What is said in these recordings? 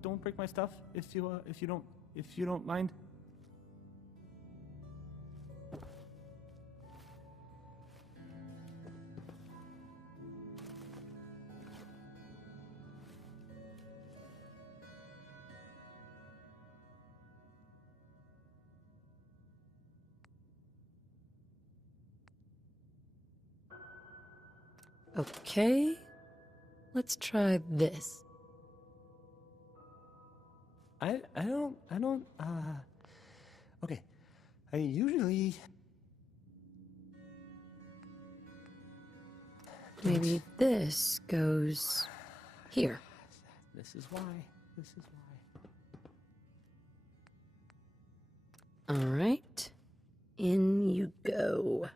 Don't break my stuff if you don't mind. Okay, let's try this. I don't, okay. I usually... Maybe this goes here. This is why. All right, in you go.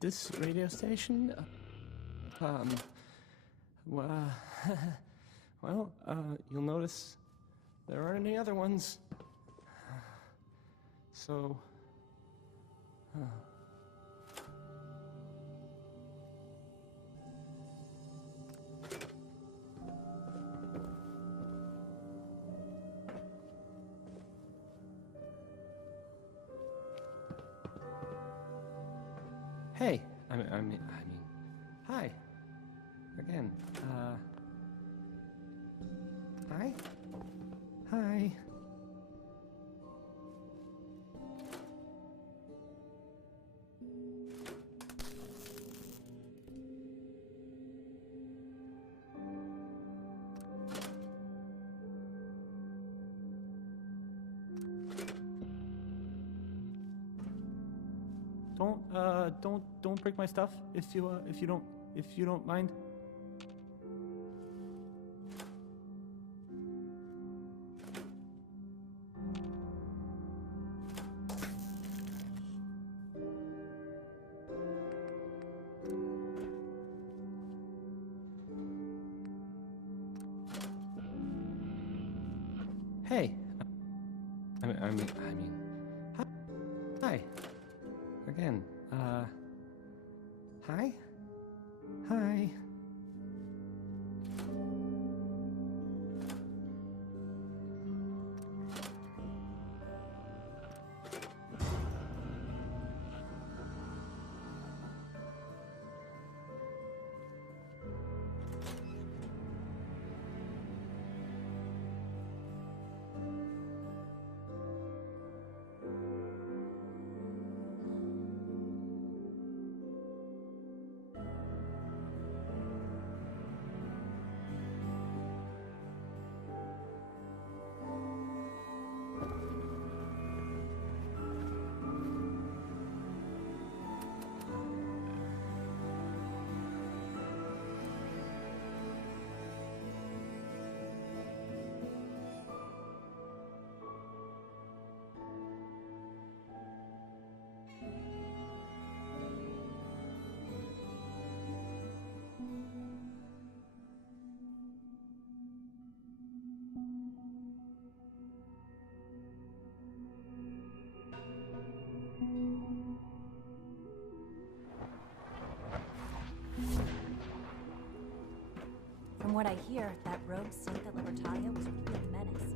This radio station, well, you'll notice there aren't any other ones. So, hey, I mean, hi. Again, hi? Hi. Don't break my stuff if you don't mind. Hey, I mean, hi. Again, hi? Hi. From what I hear, that rogue synth at Libertalia was a real menace.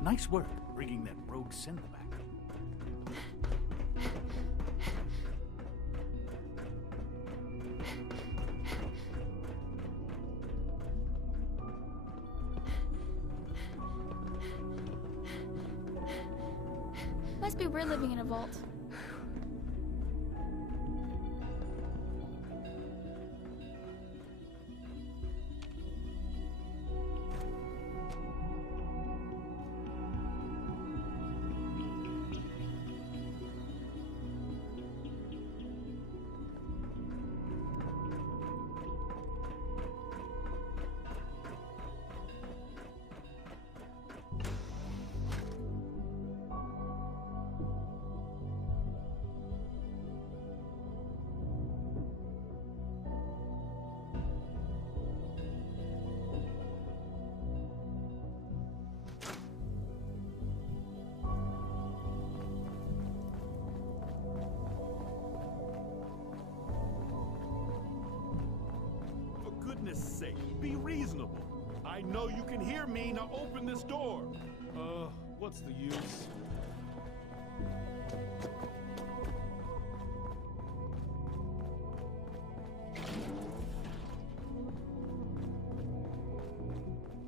Nice work bringing that rogue synth back. Must be we're living in a vault. sake, be reasonable. I know you can hear me. Now open this door. What's the use?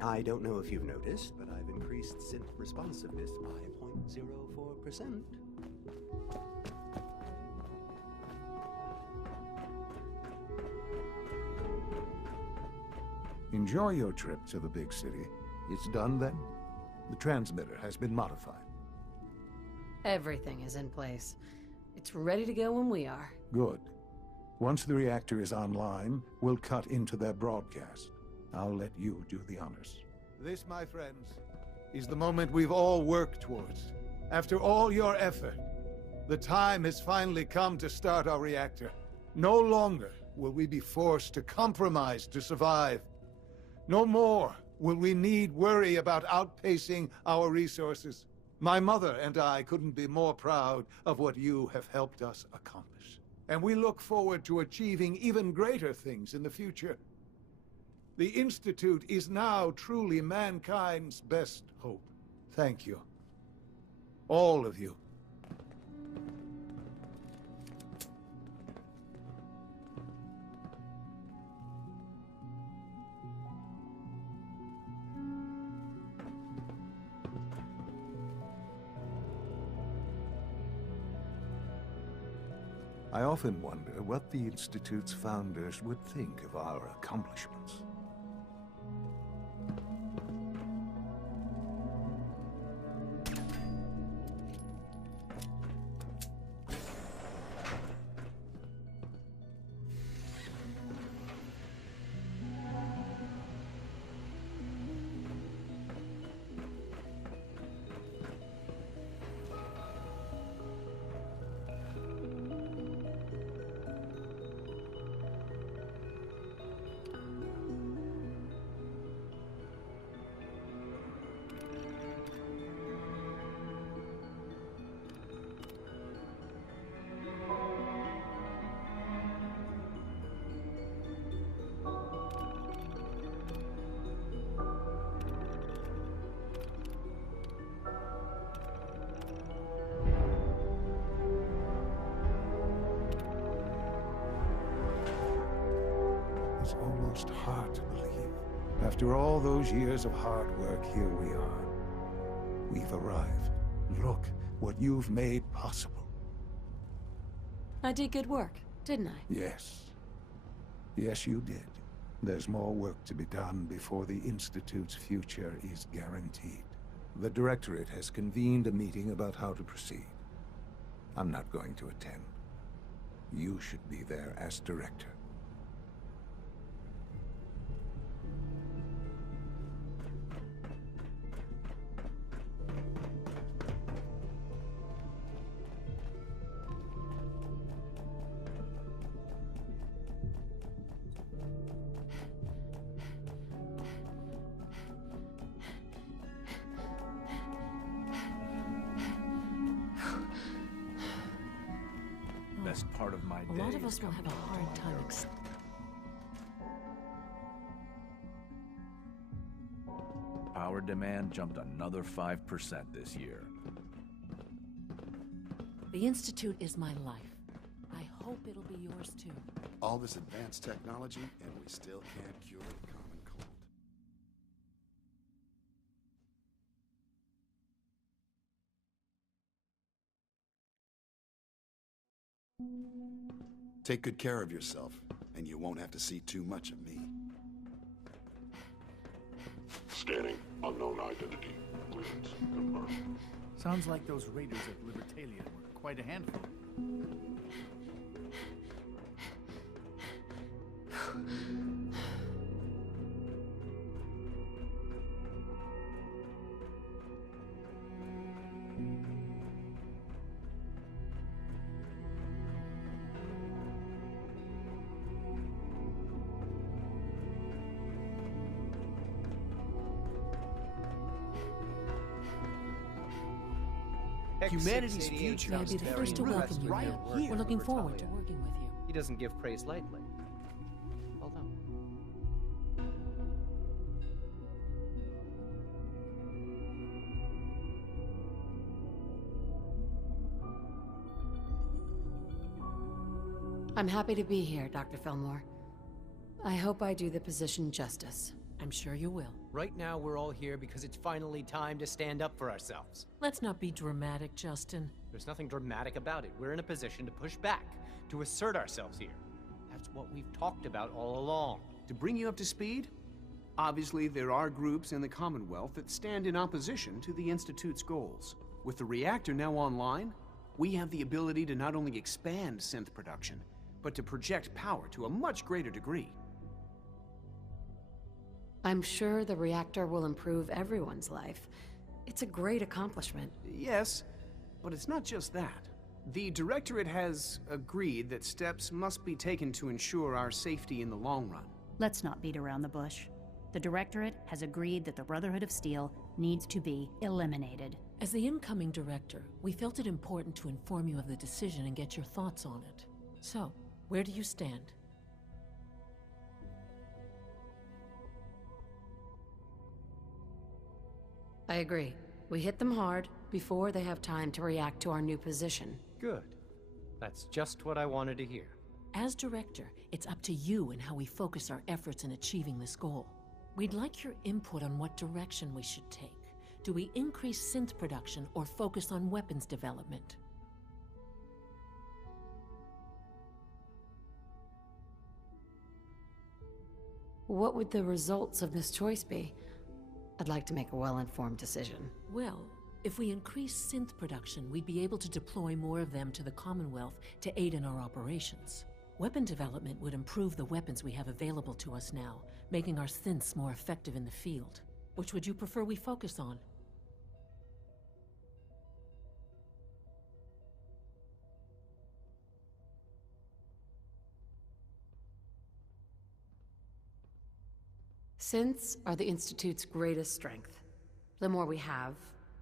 I don't know if you've noticed, but I've increased synth responsiveness by 0.04%. Enjoy your trip to the big city. It's done then? The transmitter has been modified. Everything is in place. It's ready to go when we are. Good. Once the reactor is online, we'll cut into their broadcast. I'll let you do the honors. This, my friends, is the moment we've all worked towards. After all your effort, the time has finally come to start our reactor. No longer will we be forced to compromise to survive. No more will we need worry about outpacing our resources. My mother and I couldn't be more proud of what you have helped us accomplish. And we look forward to achieving even greater things in the future. The Institute is now truly mankind's best hope. Thank you. All of you. I often wonder what the Institute's founders would think of our accomplishments. It's almost hard to believe. After all those years of hard work, here we are. We've arrived. Look what you've made possible. I did good work, didn't I? Yes. Yes, you did. There's more work to be done before the Institute's future is guaranteed. The Directorate has convened a meeting about how to proceed. I'm not going to attend. You should be there as Director. Best part of my day. A lot of us is will have a coming hard time Power demand jumped another 5% this year. The Institute is my life. I hope it'll be yours too. All this advanced technology, and we still can't cure the common cold. Take good care of yourself, and you won't have to see too much of me. Scanning. Unknown identity. Clearance confirmed. Sounds like those raiders at Libertalia were quite a handful. Humanity's future I'll be the first to welcome you. right Now. here. We're looking forward to working with you. He doesn't give praise lightly. Well done. I'm happy to be here, Dr. Fillmore. I hope I do the position justice. I'm sure you will. Right now, we're all here because it's finally time to stand up for ourselves. Let's not be dramatic, Justin. There's nothing dramatic about it. We're in a position to push back, to assert ourselves here. That's what we've talked about all along. To bring you up to speed, obviously there are groups in the Commonwealth that stand in opposition to the Institute's goals. With the reactor now online, we have the ability to not only expand synth production, but to project power to a much greater degree. I'm sure the reactor will improve everyone's life. It's a great accomplishment. Yes, but it's not just that. The Directorate has agreed that steps must be taken to ensure our safety in the long run. Let's not beat around the bush. The Directorate has agreed that the Brotherhood of Steel needs to be eliminated. As the incoming director, we felt it important to inform you of the decision and get your thoughts on it. So, where do you stand? I agree. We hit them hard before they have time to react to our new position. Good. That's just what I wanted to hear. As director, it's up to you and how we focus our efforts in achieving this goal. We'd like your input on what direction we should take. Do we increase synth production or focus on weapons development? What would the results of this choice be? I'd like to make a well-informed decision. Well, if we increase synth production, we'd be able to deploy more of them to the Commonwealth to aid in our operations. Weapon development would improve the weapons we have available to us now, making our synths more effective in the field. Which would you prefer we focus on? Synths are the Institute's greatest strength. The more we have,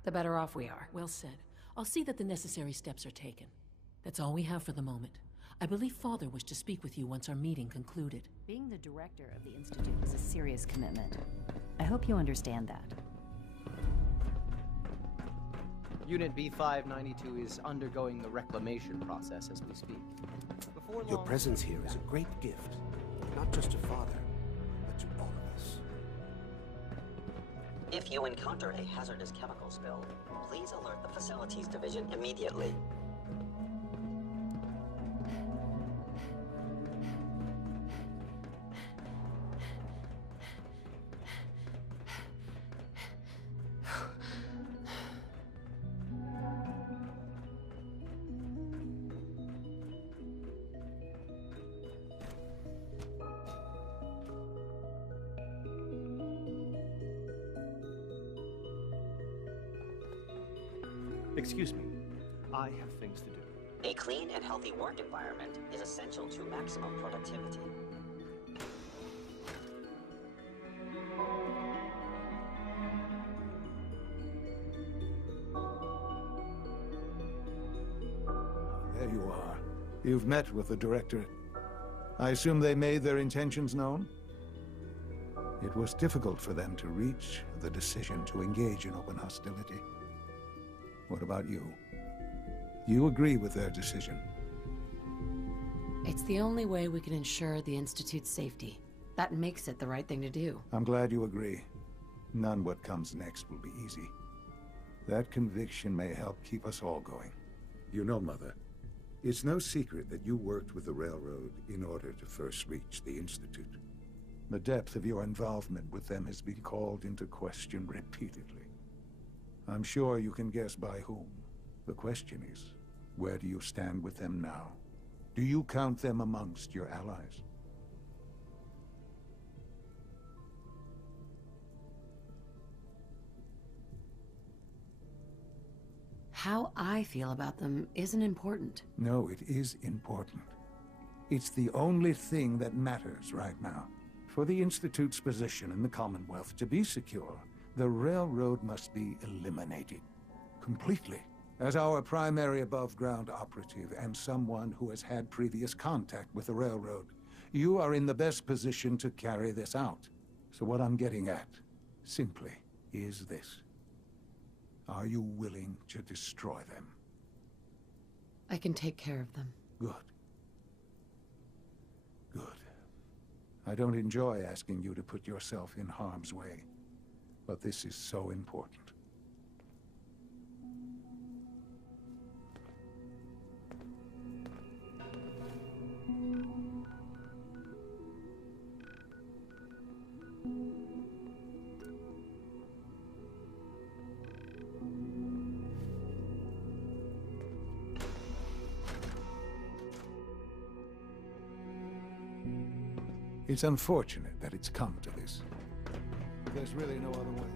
the better off we are. Well said. I'll see that the necessary steps are taken. That's all we have for the moment. I believe Father wished to speak with you once our meeting concluded. Being the director of the Institute is a serious commitment. I hope you understand that. Unit B592 is undergoing the reclamation process as we speak. Your presence here is a great gift, not just to Father, but to all of us. If you encounter a hazardous chemical spill, please alert the Facilities Division immediately. Excuse me. I have things to do. A clean and healthy work environment is essential to maximum productivity. There you are. You've met with the Directorate. I assume they made their intentions known? It was difficult for them to reach the decision to engage in open hostility. What about you? You agree with their decision? It's the only way we can ensure the Institute's safety. That makes it the right thing to do. I'm glad you agree. None what comes next will be easy. That conviction may help keep us all going. You know, Mother, it's no secret that you worked with the Railroad in order to first reach the Institute. The depth of your involvement with them has been called into question repeatedly. I'm sure you can guess by whom. The question is, where do you stand with them now? Do you count them amongst your allies? How I feel about them isn't important. No, it is important. It's the only thing that matters right now. For the Institute's position in the Commonwealth to be secure, the Railroad must be eliminated. Completely. As our primary above-ground operative and someone who has had previous contact with the Railroad, you are in the best position to carry this out. So what I'm getting at, simply, is this. Are you willing to destroy them? I can take care of them. Good. I don't enjoy asking you to put yourself in harm's way, but this is so important. It's unfortunate that it's come to this. There's really no other way.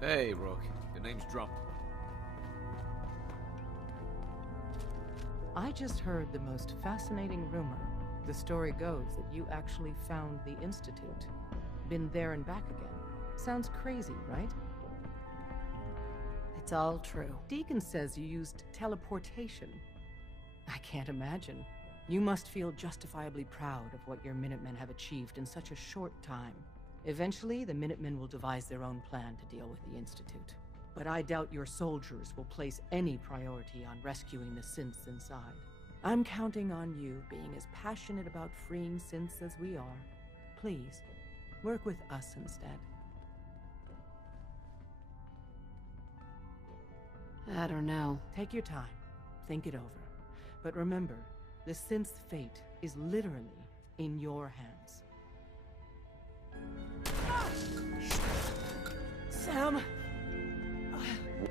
Hey, Rook. Your name's Drum. I just heard the most fascinating rumor. The story goes that you actually found the Institute. Been there and back again. Sounds crazy, right? It's all true. Deacon says you used teleportation. I can't imagine. You must feel justifiably proud of what your Minutemen have achieved in such a short time. Eventually, the Minutemen will devise their own plan to deal with the Institute. But I doubt your soldiers will place any priority on rescuing the synths inside. I'm counting on you being as passionate about freeing synths as we are. Please, work with us instead. I don't know. Take your time. Think it over. But remember, the synth's fate is literally in your hands. Sam!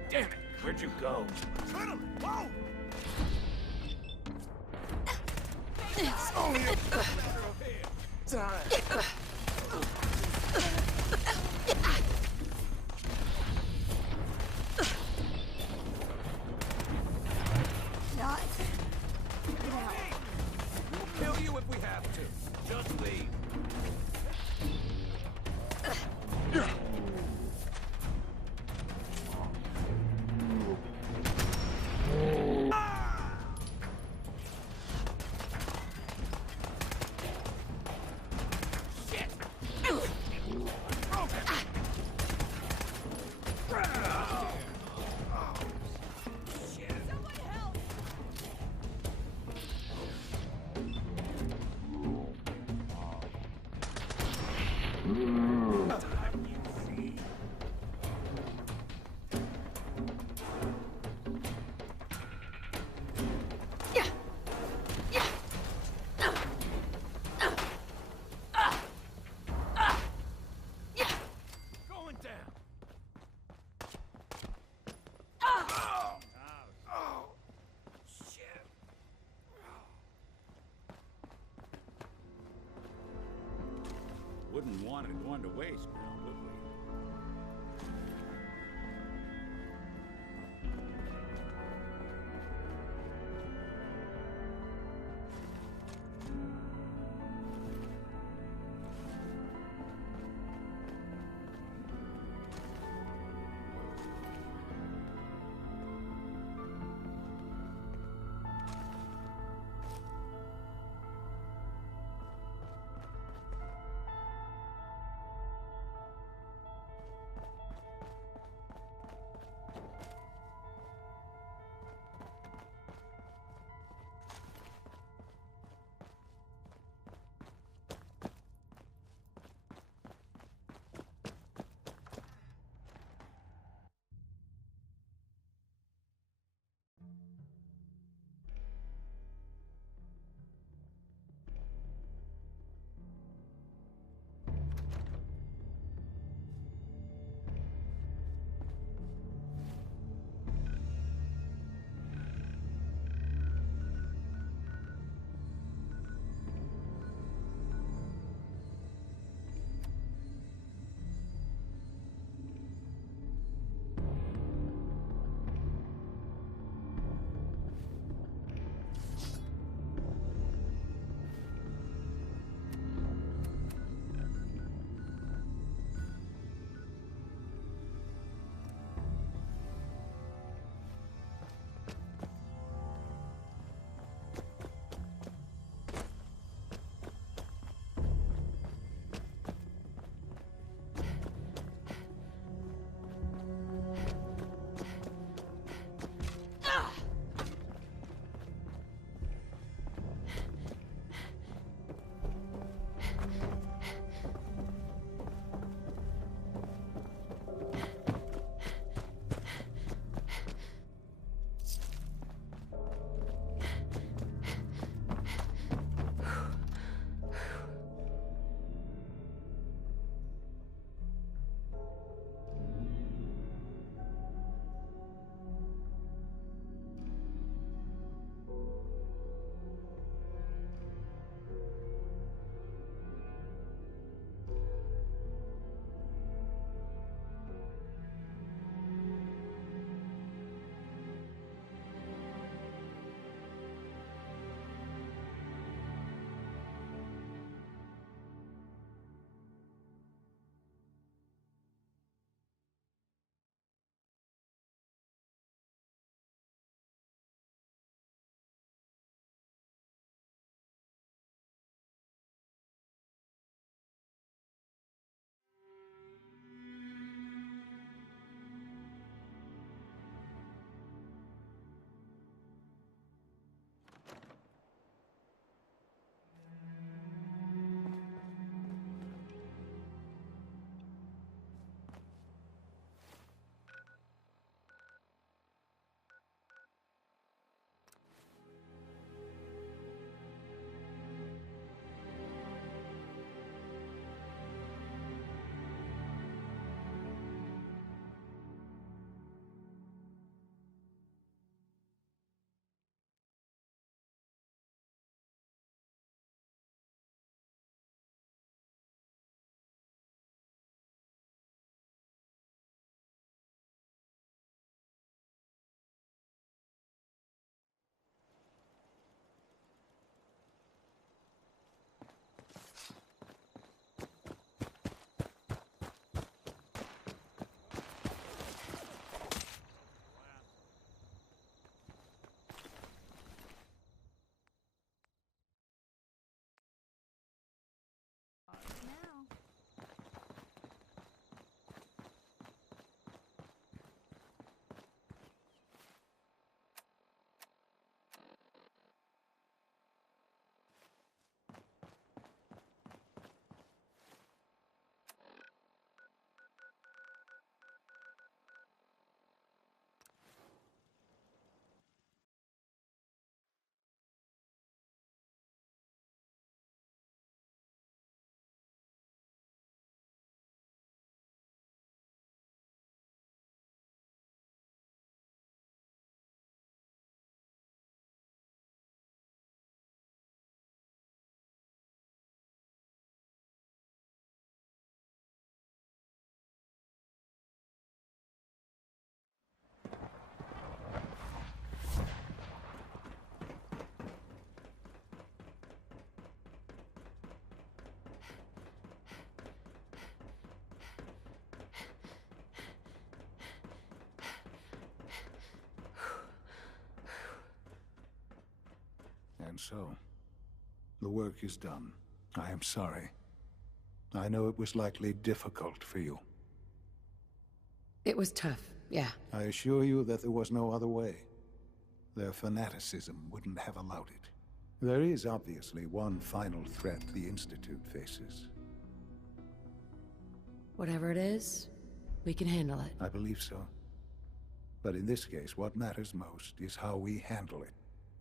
Damn it! Where'd you go? Whoa! It's only a matter of time. Not. We'll kill you if we have to. Just leave. Wouldn't want it going to waste now, would we? And so, the work is done. I am sorry. I know it was likely difficult for you. It was tough, yeah. I assure you that there was no other way. Their fanaticism wouldn't have allowed it. There is obviously one final threat the Institute faces. Whatever it is, we can handle it. I believe so. But in this case, what matters most is how we handle it.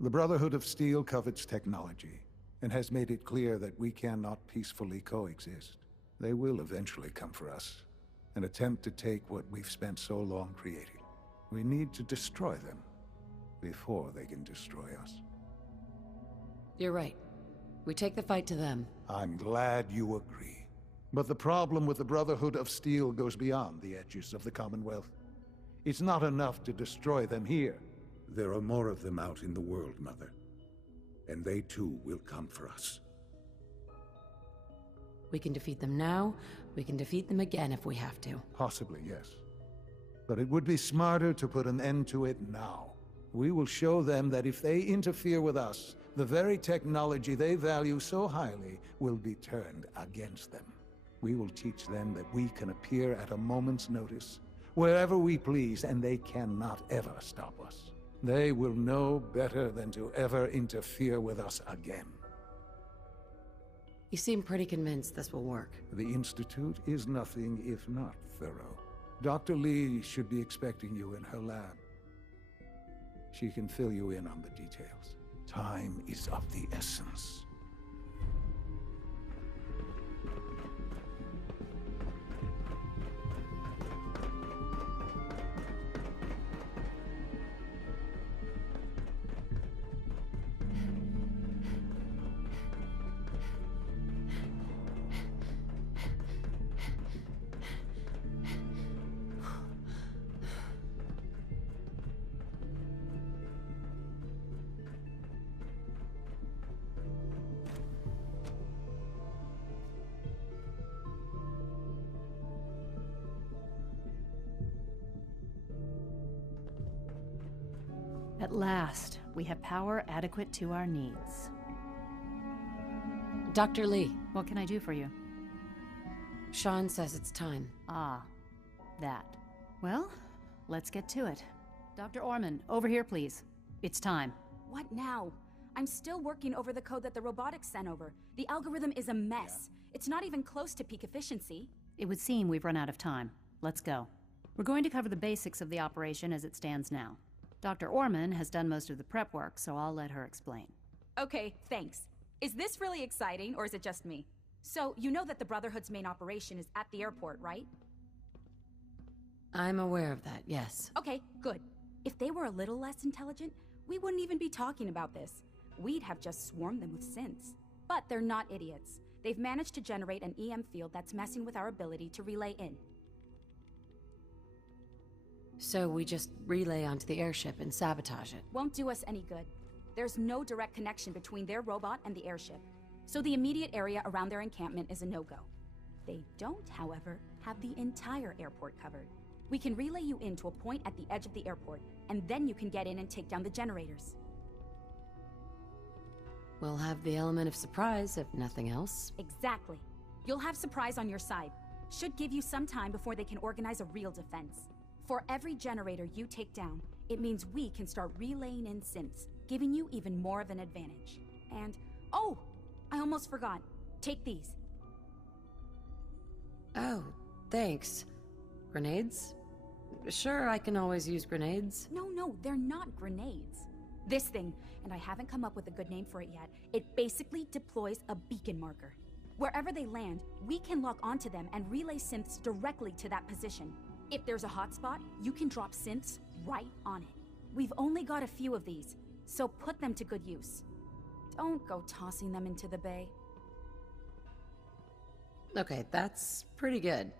The Brotherhood of Steel covets technology, and has made it clear that we cannot peacefully coexist. They will eventually come for us, and attempt to take what we've spent so long creating. We need to destroy them before they can destroy us. You're right. We take the fight to them. I'm glad you agree. But the problem with the Brotherhood of Steel goes beyond the edges of the Commonwealth. It's not enough to destroy them here. There are more of them out in the world, Mother. And they too will come for us. We can defeat them now, we can defeat them again if we have to. Possibly, yes. But it would be smarter to put an end to it now. We will show them that if they interfere with us, the very technology they value so highly will be turned against them. We will teach them that we can appear at a moment's notice, wherever we please, and they cannot ever stop us. They will know better than to ever interfere with us again. You seem pretty convinced this will work. The Institute is nothing if not thorough. Dr. Lee should be expecting you in her lab. She can fill you in on the details. Time is of the essence. At last, we have power adequate to our needs. Dr. Lee. What can I do for you? Sean says it's time. Ah, that. Well, let's get to it. Dr. Orman, over here, please. It's time. What now? I'm still working over the code that the robotics sent over. The algorithm is a mess. It's not even close to peak efficiency. It would seem we've run out of time. Let's go. We're going to cover the basics of the operation as it stands now. Dr. Orman has done most of the prep work, so I'll let her explain. Okay, thanks. Is this really exciting, or is it just me? So, you know that the Brotherhood's main operation is at the airport, right? I'm aware of that, yes. Okay, good. If they were a little less intelligent, we wouldn't even be talking about this. We'd have just swarmed them with synths. But they're not idiots. They've managed to generate an EM field that's messing with our ability to relay in. So we just relay onto the airship and sabotage it. Won't do us any good. There's no direct connection between their robot and the airship, so the immediate area around their encampment is a no-go. They don't, however, have the entire airport covered. We can relay you in to a point at the edge of the airport, and then you can get in and take down the generators. We'll have the element of surprise, if nothing else. Exactly. You'll have surprise on your side. Should give you some time before they can organize a real defense. For every generator you take down, it means we can start relaying in synths, giving you even more of an advantage. And, oh, I almost forgot. Take these. Oh, thanks. Grenades? Sure, I can always use grenades. No, they're not grenades. This thing, and I haven't come up with a good name for it yet, it basically deploys a beacon marker. Wherever they land, we can lock onto them and relay synths directly to that position. If there's a hotspot, you can drop synths right on it. We've only got a few of these, so put them to good use. Don't go tossing them into the bay. Okay, that's pretty good.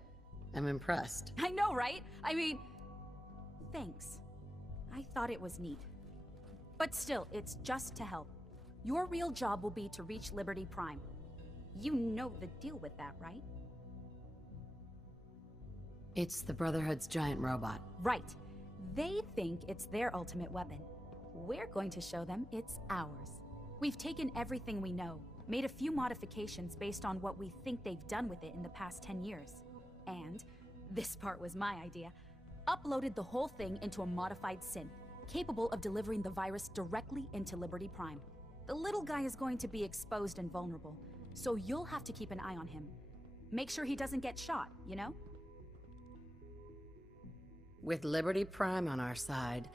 I'm impressed. I know, right? I mean, thanks. I thought it was neat. But still, it's just to help. Your real job will be to reach Liberty Prime. You know the deal with that, right? It's the Brotherhood's giant robot. Right. They think it's their ultimate weapon. We're going to show them it's ours. We've taken everything we know, made a few modifications based on what we think they've done with it in the past 10 years. And, this part was my idea, uploaded the whole thing into a modified synth, capable of delivering the virus directly into Liberty Prime. The little guy is going to be exposed and vulnerable, so you'll have to keep an eye on him. Make sure he doesn't get shot, you know? With Liberty Prime on our side,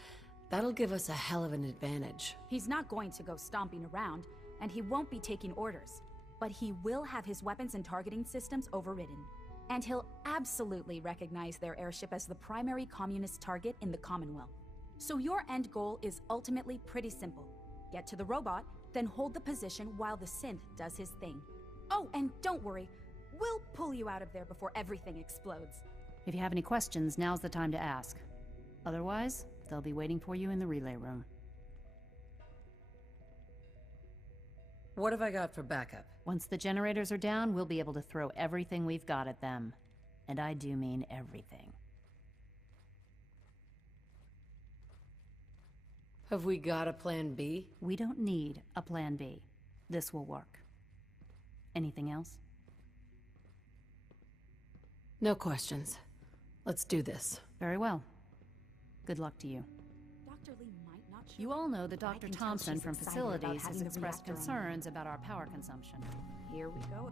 that'll give us a hell of an advantage. He's not going to go stomping around, and he won't be taking orders. But he will have his weapons and targeting systems overridden. And he'll absolutely recognize their airship as the primary communist target in the Commonwealth. So your end goal is ultimately pretty simple. Get to the robot, then hold the position while the synth does his thing. Oh, and don't worry, we'll pull you out of there before everything explodes. If you have any questions, now's the time to ask. Otherwise, they'll be waiting for you in the relay room. What have I got for backup? Once the generators are down, we'll be able to throw everything we've got at them. And I do mean everything. Have we got a plan B? We don't need a plan B. This will work. Anything else? No questions. Let's do this. Very well. Good luck to you. Dr. Lee might not show You all know that but I Dr. can tell Thompson she's from excited about Facilities has having the expressed reactor on. concerns about our power consumption. Here we go.